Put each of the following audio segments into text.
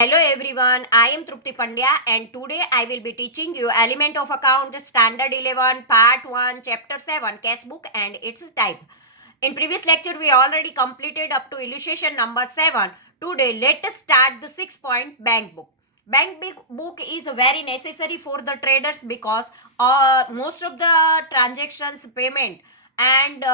Hello everyone, I am Trupti Pandya and today I will be teaching you Element of Account Standard 11 Part 1 Chapter 7 Cash Book and its type. In previous lecture we already completed up to illustration number 7. Today let us start the 6-point bank book. Book is very necessary for the traders because most of the transactions payment and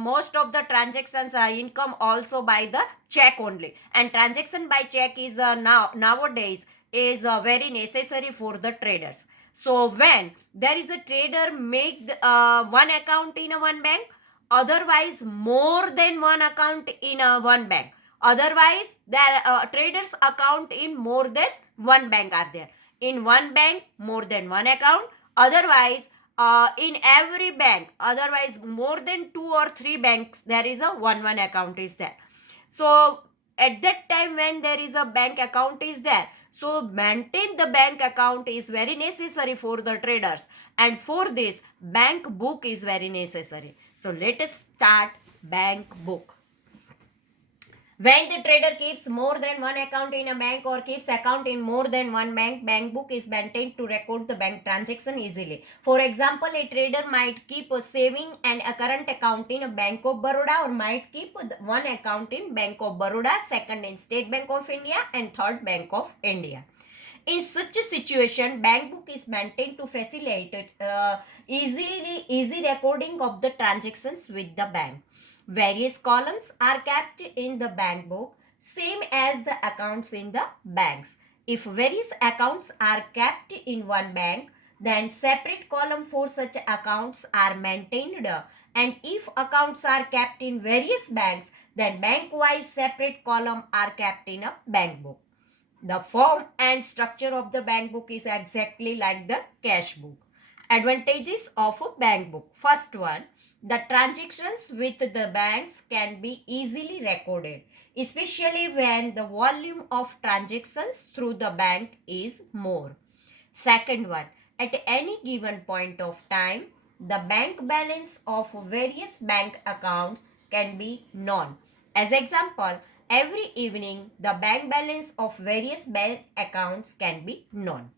most of the transactions income also by the check only, and transaction by check is nowadays is very necessary for the traders. So when there is a trader make one account in a one bank, otherwise more than one account in a one bank, otherwise there traders account in more than one bank are there, in one bank more than one account, otherwise in every bank, otherwise more than two or three banks there is a one account is there. So at that time when there is a bank account is there, so maintain the bank account is very necessary for the traders, and for this bank book is very necessary. So let us start bank book. When the trader keeps more than one account in a bank or keeps account in more than one bank, bank book is maintained to record the bank transaction easily. For example, a trader might keep a saving and a current account in a Bank of Baroda, or might keep one account in Bank of Baroda, second in State Bank of India, and third Bank of India. In such a situation, bank book is maintained to facilitate easy recording of the transactions with the bank. Various columns are kept in the bank book, same as the accounts in the banks. If various accounts are kept in one bank, then separate column for such accounts are maintained. And if accounts are kept in various banks, then bank-wise separate column are kept in a bank book. The form and structure of the bank book is exactly like the cash book. Advantages of a bank book. First one, the transactions with the banks can be easily recorded, especially when the volume of transactions through the bank is more. Second one, at any given point of time, the bank balance of various bank accounts can be known. As example, every evening the bank balance of various bank accounts can be known.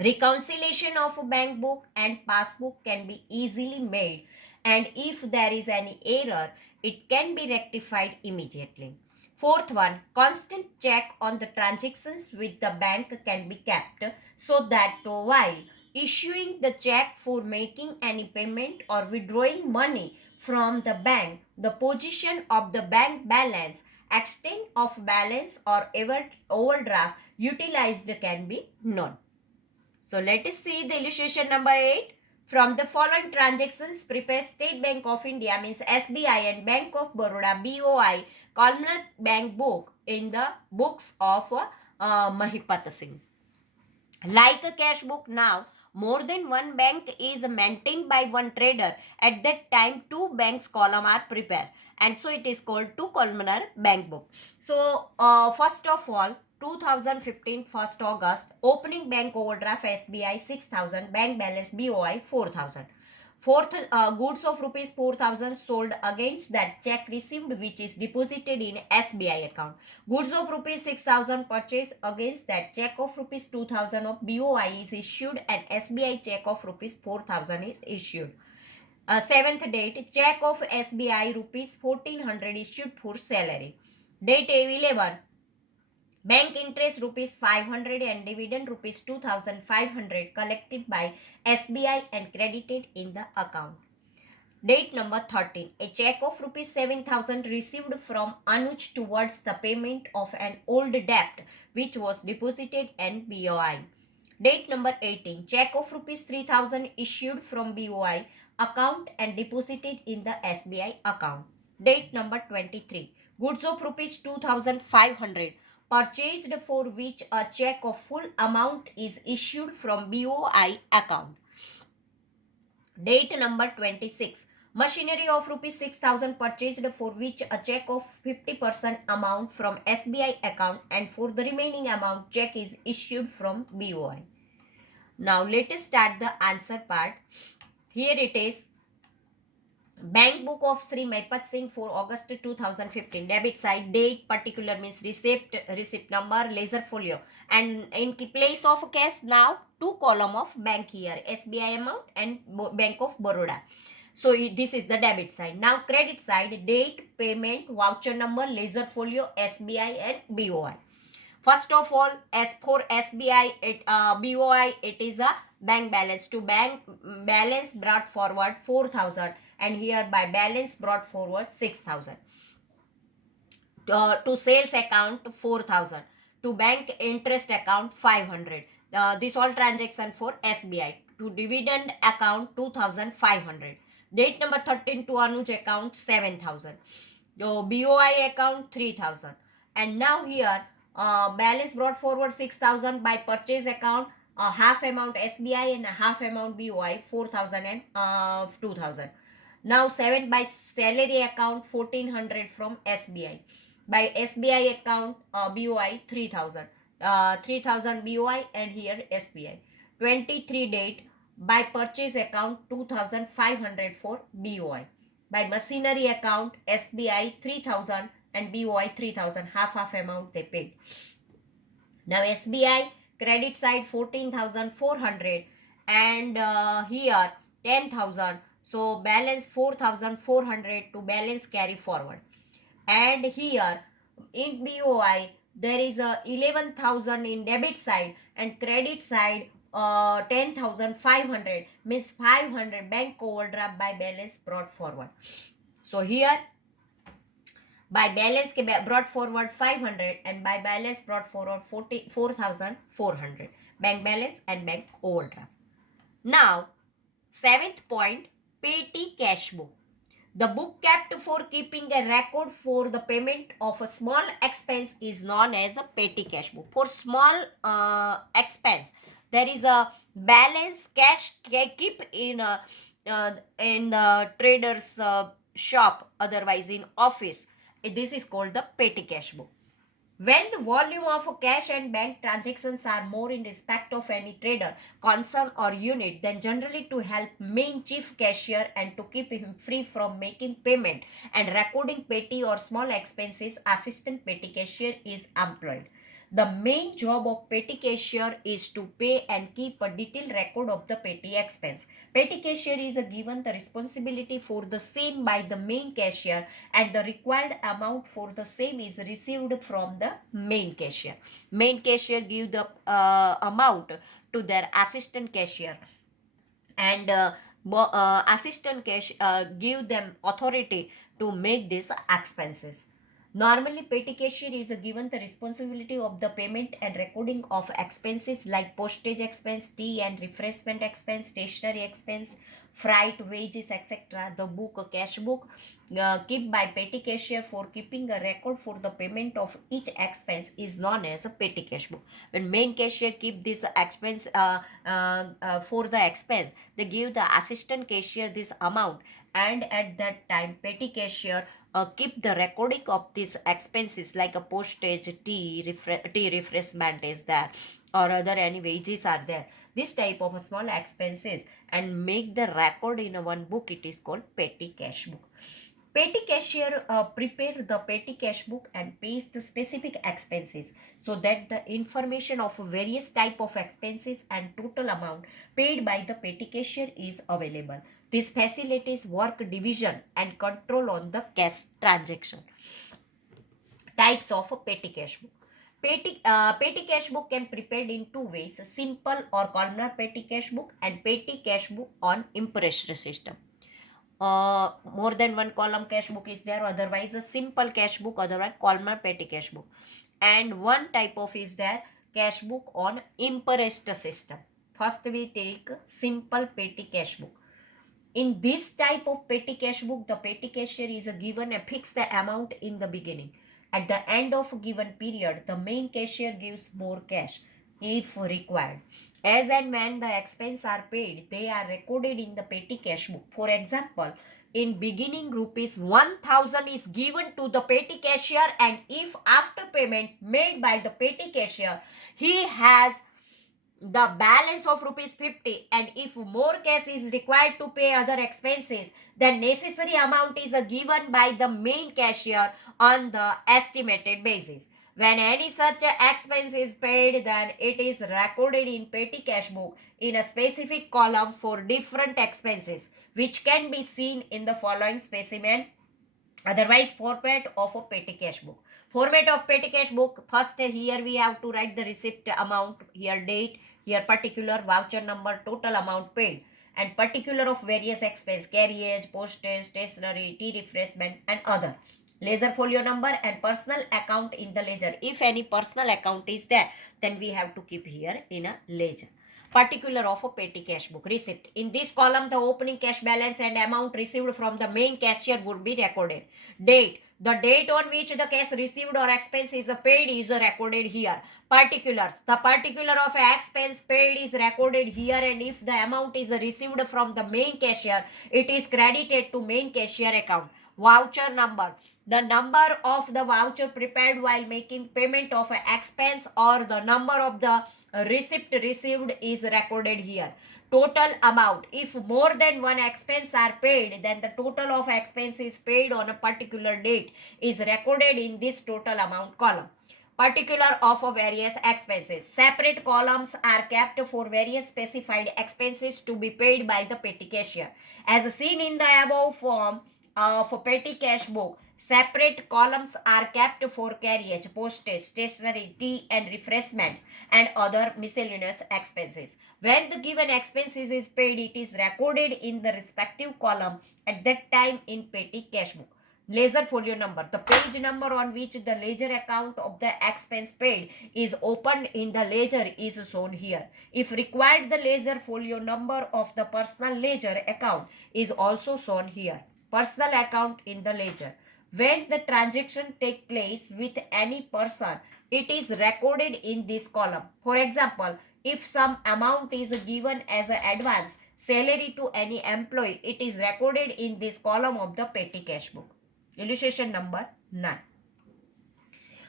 Reconciliation of a bank book and passbook can be easily made, and if there is any error, it can be rectified immediately. Fourth one, constant check on the transactions with the bank can be kept, so that while issuing the check for making any payment or withdrawing money from the bank, the position of the bank balance, extent of balance, or overdraft utilized can be known. So let us see the illustration number 8. From the following transactions, prepare State Bank of India means SBI and Bank of Baroda BOI columnar bank book in the books of Mahipat Singh. Like a cash book now, more than one bank is maintained by one trader. At that time, two banks column are prepared, and so it is called two columnar bank book. So first of all, 2015 1st August, opening bank overdraft SBI 6,000, bank balance BOI 4,000. Fourth, goods of rupees 4,000 sold against that check received which is deposited in SBI account. Goods of rupees 6,000 purchased against that check of rupees 2,000 of BOI is issued, and SBI check of rupees 4,000 is issued. Seventh date, check of SBI rupees 1,400 issued for salary. Date 11, bank interest rupees 500 and dividend rupees 2,500 collected by SBI and credited in the account. Date number 13. A check of rupees 7,000 received from Anuj towards the payment of an old debt which was deposited in BOI. Date number 18. Check of rupees 3,000 issued from BOI account and deposited in the SBI account. Date number 23. Goods of rupees 2,500 purchased for which a check of full amount is issued from BOI account. Date number 26. Machinery of rupees 6,000 purchased for which a check of 50% amount from SBI account, and for the remaining amount check is issued from BOI. Now let us start the answer part. Here it is. Bank book of Sri Maipat Singh for August 2015. Debit side, date, particular means receipt number, laser folio. And in place of cash now, two column of bank here, SBI amount and Bank of Baroda. So this is the debit side. Now credit side, date, payment, voucher number, laser folio, SBI and BOI. First of all, as for SBI, BOI, it is a bank balance. To bank balance brought forward 4,000 and here by balance brought forward 6,000. To sales account 4,000. To bank interest account 500. This all transaction for SBI. To dividend account 2,500. Date number 13 to Anuj account 7,000. BOI account 3,000. And now here balance brought forward 6,000 by purchase account, half amount SBI and half amount BOI 4,000 and 2,000. Now 7 by salary account 1,400 from SBI. By SBI account BOI 3,000. 3,000 BOI and here SBI. 23 date by purchase account 2,500 for BOI. By machinery account SBI 3,000 and BOI 3,000, half amount they paid. Now SBI credit side 14,400 and here 10,000. So balance 4,400 to balance carry forward. And here in BOI there is a 11,000 in debit side and credit side 10,500 means 500 bank overdraft by balance brought forward. So here by balance brought forward 500 and by balance brought forward 4,400 bank balance and bank overdraft. Now 7th point, petty cash book. The book kept for keeping a record for the payment of a small expense is known as a petty cash book. For small expense, there is a balance cash keep in the trader's shop, otherwise in office. This is called the petty cash book. When the volume of cash and bank transactions are more in respect of any trader, concern or unit, then generally to help main chief cashier and to keep him free from making payment and recording petty or small expenses, assistant petty cashier is employed. The main job of petty cashier is to pay and keep a detailed record of the petty expense. Petty cashier is given the responsibility for the same by the main cashier and the required amount for the same is received from the main cashier. Main cashier give the amount to their assistant cashier and assistant cash give them authority to make these expenses. Normally, petty cashier is given the responsibility of the payment and recording of expenses like postage expense, tea and refreshment expense, stationery expense, freight, wages, etc. The book, cash book, kept by petty cashier for keeping a record for the payment of each expense is known as a petty cash book. When main cashier keep this expense for the expense, they give the assistant cashier this amount, and at that time, petty cashier keep the recording of these expenses like a postage, tea refreshment is there, or other any wages are there. This type of small expenses and make the record in a one book. It is called petty cash book. Petty cashier prepare the petty cash book and pays the specific expenses so that the information of various type of expenses and total amount paid by the petty cashier is available. This facilitates work division and control on the cash transaction. Types of a petty cash book. Petty cash book can be prepared in two ways: simple or columnar petty cash book and petty cash book on impressed system. More than one column cash book is there, otherwise a simple cash book, otherwise columnar petty cash book. And one type of is there, cash book on impressed system. First we take simple petty cash book. In this type of petty cash book, the petty cashier is given a fixed amount in the beginning. At the end of a given period, the main cashier gives more cash if required. As and when the expenses are paid, they are recorded in the petty cash book. For example, in beginning rupees 1,000 is given to the petty cashier, and if after payment made by the petty cashier, he has the balance of rupees 50, and if more cash is required to pay other expenses, then necessary amount is given by the main cashier on the estimated basis. When any such expense is paid, then it is recorded in petty cash book in a specific column for different expenses, which can be seen in the following specimen. Otherwise, format of a petty cash book. Format of petty cash book. First, here we have to write the receipt amount, here date, here particular, voucher number, total amount paid, and particular of various expense, carriage, postage, stationery, tea refreshment, and other. Ledger folio number and personal account in the ledger. If any personal account is there, then we have to keep here in a ledger. Particular of a petty cash book. Receipt. In this column, the opening cash balance and amount received from the main cashier would be recorded. Date. The date on which the cash received or expense is paid is recorded here. Particulars. The particular of expense paid is recorded here, and if the amount is received from the main cashier, it is credited to main cashier account. Voucher number. The number of the voucher prepared while making payment of an expense or the number of the receipt received is recorded here. Total amount. If more than one expense are paid, then the total of expenses paid on a particular date is recorded in this total amount column. Particular of various expenses. Separate columns are kept for various specified expenses to be paid by the petty cashier. As seen in the above form of petty cash book, separate columns are kept for carriage, postage, stationery, tea and refreshments, and other miscellaneous expenses. When the given expenses is paid, it is recorded in the respective column at that time in petty cash book. Ledger folio number. The page number on which the ledger account of the expense paid is opened in the ledger is shown here. If required, the ledger folio number of the personal ledger account is also shown here. Personal account in the ledger. When the transaction take place with any person, it is recorded in this column. For example, if some amount is given as an advance salary to any employee, it is recorded in this column of the petty cash book. Illustration number 9.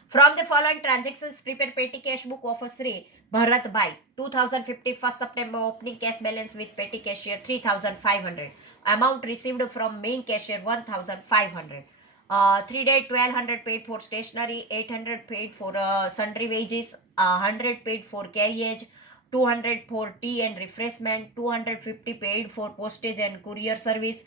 From the following transactions, prepare petty cash book of Sri Bharat Bhai. 2015 1st September opening cash balance with petty cashier 3,500. Amount received from main cashier 1,500. 3 day 1,200 paid for stationery, 800 paid for sundry wages, 100 paid for carriage, 200 for tea and refreshment, 250 paid for postage and courier service,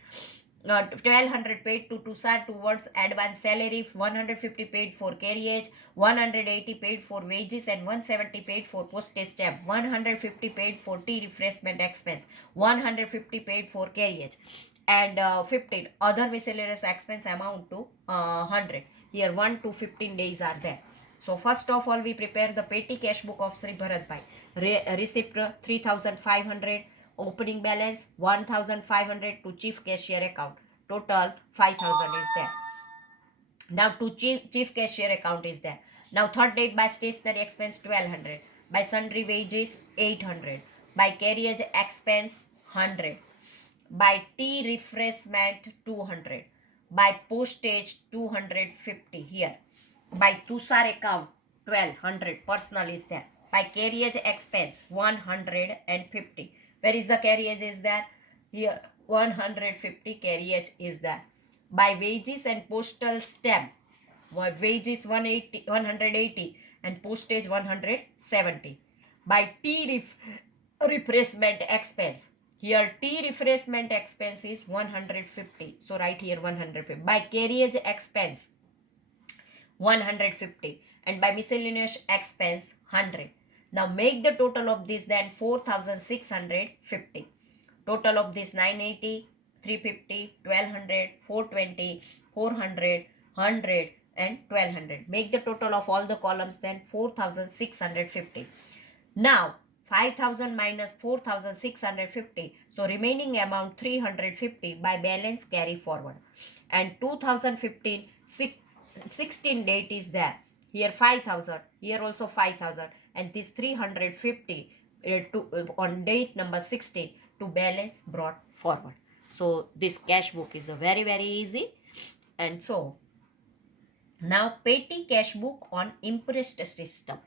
1,200 paid to Tushar towards advance salary, 150 paid for carriage, 180 paid for wages, and 170 paid for postage stamp, 150 paid for tea refreshment expense, 150 paid for carriage, and 15 other miscellaneous expense amount to 100. Here 1 to 15 days are there. So first of all, we prepare the petty cash book of Sri Bharat Bhai. Receipt 3,500. Opening balance 1,500 to chief cashier account. Total 5,000 is there. Now to chief cashier account is there. Now third date by stationery expense 1,200. By sundry wages 800. By carriage expense 100. By tea refreshment 200. By postage 250 here. By Tushar account 1,200 personal is there. By carriage expense 150. Where is the carriage is there? Here 150 carriage is there. By wages and postal stamp, wages 180 and postage 170. By tea refreshment expense, here tea refreshment expense is 150. So write here 150. By carriage expense 150, and by miscellaneous expense 100. Now make the total of this, then 4,650. Total of this 980, 350, 1,200, 420, 400, 100 and 1,200. Make the total of all the columns, then 4,650. Now 5,000 minus 4,650. So remaining amount 350 by balance carry forward. And 2015 16 date is there. Here 5,000, here also 5,000, and this 350 on date number 16 to balance brought forward. So this cash book is a very easy. And so now petty cash book on impressed system.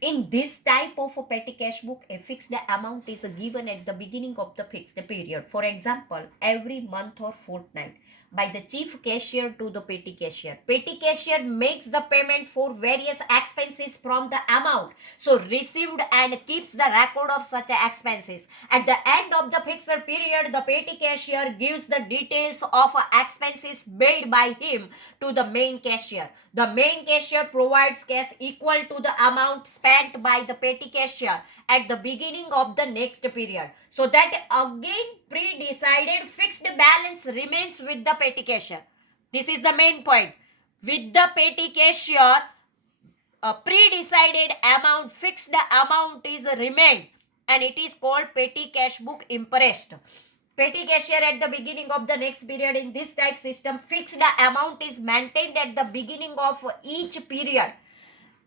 In this type of a petty cash book, a fixed amount is given at the beginning of the fixed period. For example, every month or fortnight by the chief cashier to the petty cashier. Petty cashier makes the payment for various expenses from the amount so received and keeps the record of such expenses. At the end of the fixed period, the petty cashier gives the details of expenses made by him to the main cashier. The main cashier provides cash equal to the amount spent by the petty cashier at the beginning of the next period. So that again pre-decided fixed balance remains with the petty cashier. This is the main point. With the petty cashier, a pre-decided amount, fixed amount is remained, and it is called petty cash book impressed. Petty cashier at the beginning of the next period. In this type system, fixed amount is maintained at the beginning of each period.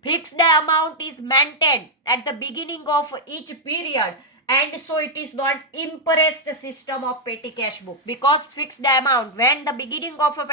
Fixed amount is maintained at the beginning of each period, and so it is not impressed system of petty cash book, because fixed amount when the beginning of a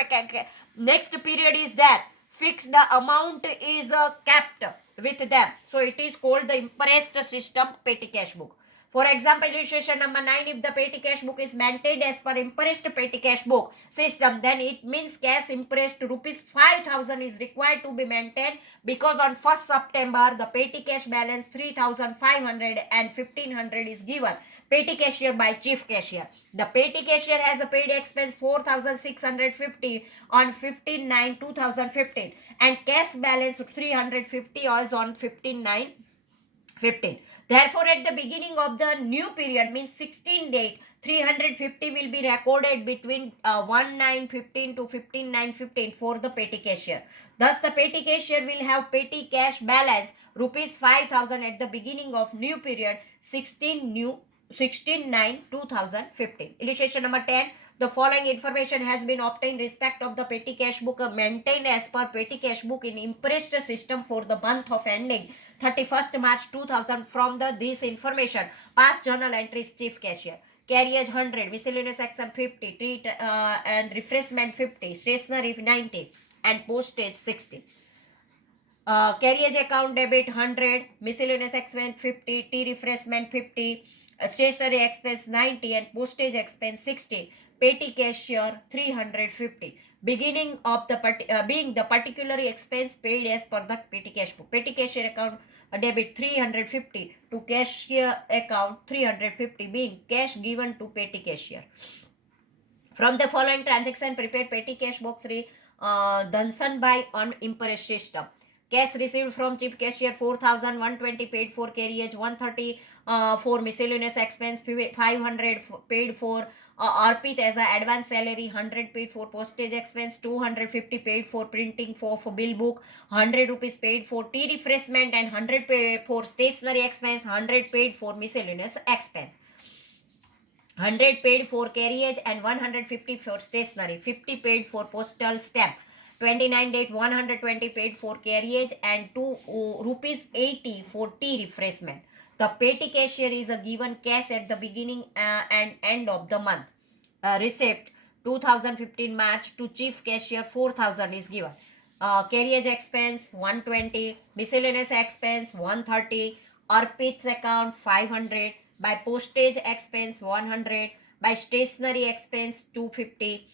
next period is there, fixed amount is kept with them, so it is called the impressed system petty cash book. For example, illustration number 9, if the petty cash book is maintained as per impressed petty cash book system, then it means cash impressed rupees 5,000 is required to be maintained, because on 1st September, the petty cash balance 3,500 and 1,500 is given. Petty cashier by chief cashier. The petty cashier has a paid expense 4,650 on 15/9/2015 and cash balance 350 is on 15/9/15. Therefore, at the beginning of the new period, means 16 date, 350 will be recorded between 1/9/15 to 15/9/15 for the petty cashier. Thus, the petty cashier will have petty cash balance rupees 5,000 at the beginning of new period 16/9/2015. Illustration number 10. The following information has been obtained respect of the petty cash book maintained as per petty cash book in impressed system for the month of ending 31st March 2000 from this information. Past journal entries chief cashier. Carriage 100, miscellaneous action 50, treat and refreshment 50, stationery 90 and postage 60. Carriage account debit 100, miscellaneous expense 50, tea refreshment 50, stationery expense 90 and postage expense 60. Petty cashier 350. Beginning of the being the particular expense paid as per the petty cash book. Petty cashier account debit 350 to cashier account 350 being cash given to petty cashier. From the following transaction, prepare petty cash box Dansan by on impress system. Cash received from chief cashier 4,120 paid for carriage, 130 for miscellaneous expense, 500 paid for Arpit as an advance salary, 100 paid for postage expense, 250 paid for printing for bill book, 100 rupees paid for tea refreshment and 100 paid for stationery expense, 100 paid for miscellaneous expense. 100 paid for carriage and 150 for stationery, 50 paid for postal stamp, 29 date 120 paid for carriage and 2 rupees 80 for tea refreshment. The petty cashier is given cash at the beginning and end of the month. Receipt 2015 March to chief cashier 4,000 is given. Carriage expense 120, miscellaneous expense 130, Arpit's account 500, by postage expense 100, by stationery expense 250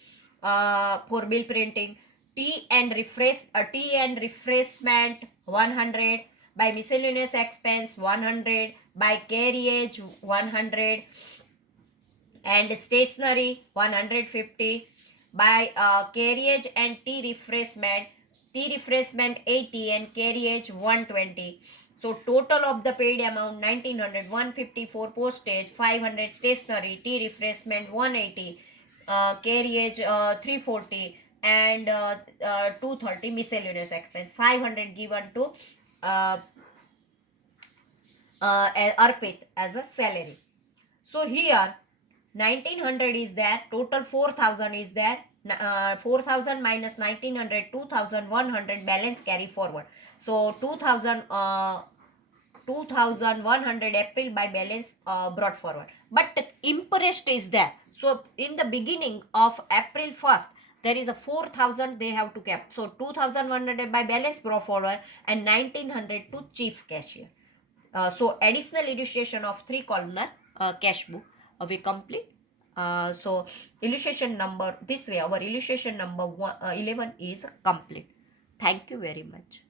for bill printing, tea and refreshment 100, by miscellaneous expense 100, by carriage 100 and stationery 150, by carriage and tea refreshment 80 and carriage 120. So total of the paid amount 1900, 150 for postage, 500 stationery, tea refreshment 180, carriage 340 and 230 miscellaneous expense, 500 given to Arpit as a salary. So here 1900 is there, total 4000 is there, 4000 minus 1900, 2100 balance carry forward. So 2100 April by balance brought forward. But impressed is there. So in the beginning of April 1st, there is a 4000 they have to keep. So 2100 by balance brought forward and 1900 to chief cashier. So additional illustration of 3 columnar cash book we complete. So illustration number, this way our illustration number 11 is complete. Thank you very much.